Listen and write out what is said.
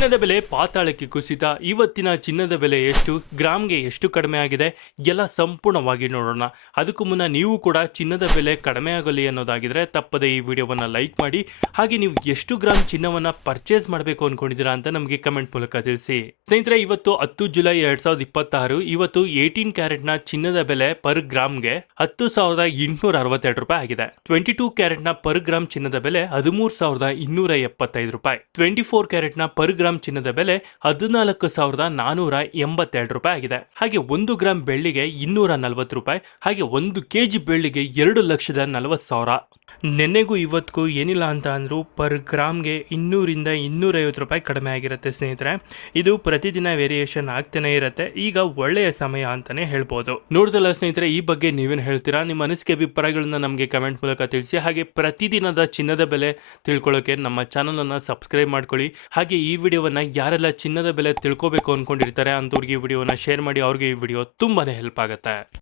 ಚಿನ್ನದ ಬೆಲೆ ಪಾತಾಳಕ್ಕೆ ಕುಸಿತ. ಇವತ್ತಿನ ಚಿನ್ನದ ಬೆಲೆ ಎಷ್ಟು, ಗ್ರಾಮ್ಗೆ ಎಷ್ಟು ಕಡಿಮೆ ಆಗಿದೆ ಎಲ್ಲ ಸಂಪೂರ್ಣವಾಗಿ ನೋಡೋಣ. ಅದಕ್ಕೂ ಮುನ್ನ ನೀವು ಕೂಡ ಚಿನ್ನದ ಬೆಲೆ ಕಡಿಮೆ ಆಗಲಿ ಅನ್ನೋದಾಗಿದ್ರೆ ತಪ್ಪದೆ ಈ ವಿಡಿಯೋವನ್ನು ಲೈಕ್ ಮಾಡಿ. ಹಾಗೆ ನೀವು ಎಷ್ಟು ಗ್ರಾಮ್ ಚಿನ್ನವನ್ನು ಪರ್ಚೇಸ್ ಮಾಡಬೇಕು ಅಂದ್ಕೊಂಡಿದ್ದೀರಾ ಅಂತ ನಮಗೆ ಕಮೆಂಟ್ ಮೂಲಕ ತಿಳಿಸಿ. ಸ್ನೇಹಿತರೆ, ಇವತ್ತು 10 ಜುಲೈ 2026. ಇವತ್ತು 18 ಕ್ಯಾರೆಟ್ನ ಚಿನ್ನದ ಬೆಲೆ ಪರ್ ಗ್ರಾಮ್ಗೆ 10,862 ರೂಪಾಯಿ ಆಗಿದೆ. 22 ಕ್ಯಾರೆಟ್ನ ಪರ್ ಗ್ರಾಮ್ ಚಿನ್ನದ ಬೆಲೆ 13,275 ರೂಪಾಯಿ. 24 ಕ್ಯಾರೆಟ್ನ ಪರ್ ಗ್ರಾಮ್ ಚಿನ್ನದ ಬೆಲೆ 14,482 ರೂಪಾಯಿ ಆಗಿದೆ. ಹಾಗೆ 1 ಗ್ರಾಮ್ ಬೆಳ್ಳಿಗೆ 240 ರೂಪಾಯಿ. ಹಾಗೆ 1 ಕೆಜಿ ಬೆಳ್ಳಿಗೆ 2,40,000. ನೆನ್ನೆಗೂ ಇವತ್ತಿಗೂ ಏನಿಲ್ಲ ಅಂತ ಅಂದರೂ ಪರ್ ಗ್ರಾಮ್ಗೆ 200ರಿಂದ 250 ರೂಪಾಯಿ ಕಡಿಮೆ ಆಗಿರುತ್ತೆ ಸ್ನೇಹಿತರೆ. ಇದು ಪ್ರತಿದಿನ ವೇರಿಯೇಷನ್ ಆಗ್ತಾನೆ ಇರುತ್ತೆ. ಈಗ ಒಳ್ಳೆಯ ಸಮಯ ಅಂತಾನೆ ಹೇಳ್ಬೋದು. ನೋಡಿದಲ್ಲ ಸ್ನೇಹಿತರೆ, ಈ ಬಗ್ಗೆ ನೀವೇನು ಹೇಳ್ತೀರಾ? ನಿಮ್ಮ ಅನಿಸಿಕೆ ಅಭಿಪ್ರಾಯಗಳನ್ನ ನಮಗೆ ಕಮೆಂಟ್ ಮೂಲಕ ತಿಳಿಸಿ. ಹಾಗೆ ಪ್ರತಿದಿನದ ಚಿನ್ನದ ಬೆಲೆ ತಿಳ್ಕೊಳ್ಳೋಕೆ ನಮ್ಮ ಚಾನಲನ್ನು ಸಬ್ಸ್ಕ್ರೈಬ್ ಮಾಡ್ಕೊಳ್ಳಿ. ಹಾಗೆ ಈ ವಿಡಿಯೋವನ್ನು ಯಾರೆಲ್ಲ ಚಿನ್ನದ ಬೆಲೆ ತಿಳ್ಕೋಬೇಕು ಅಂದ್ಕೊಂಡಿರ್ತಾರೆ ಅಂಥವ್ರಿಗೆ ಈ ವಿಡಿಯೋನ ಶೇರ್ ಮಾಡಿ. ಅವ್ರಿಗೆ ಈ ವಿಡಿಯೋ ತುಂಬಾ ಹೆಲ್ಪ್ ಆಗುತ್ತೆ.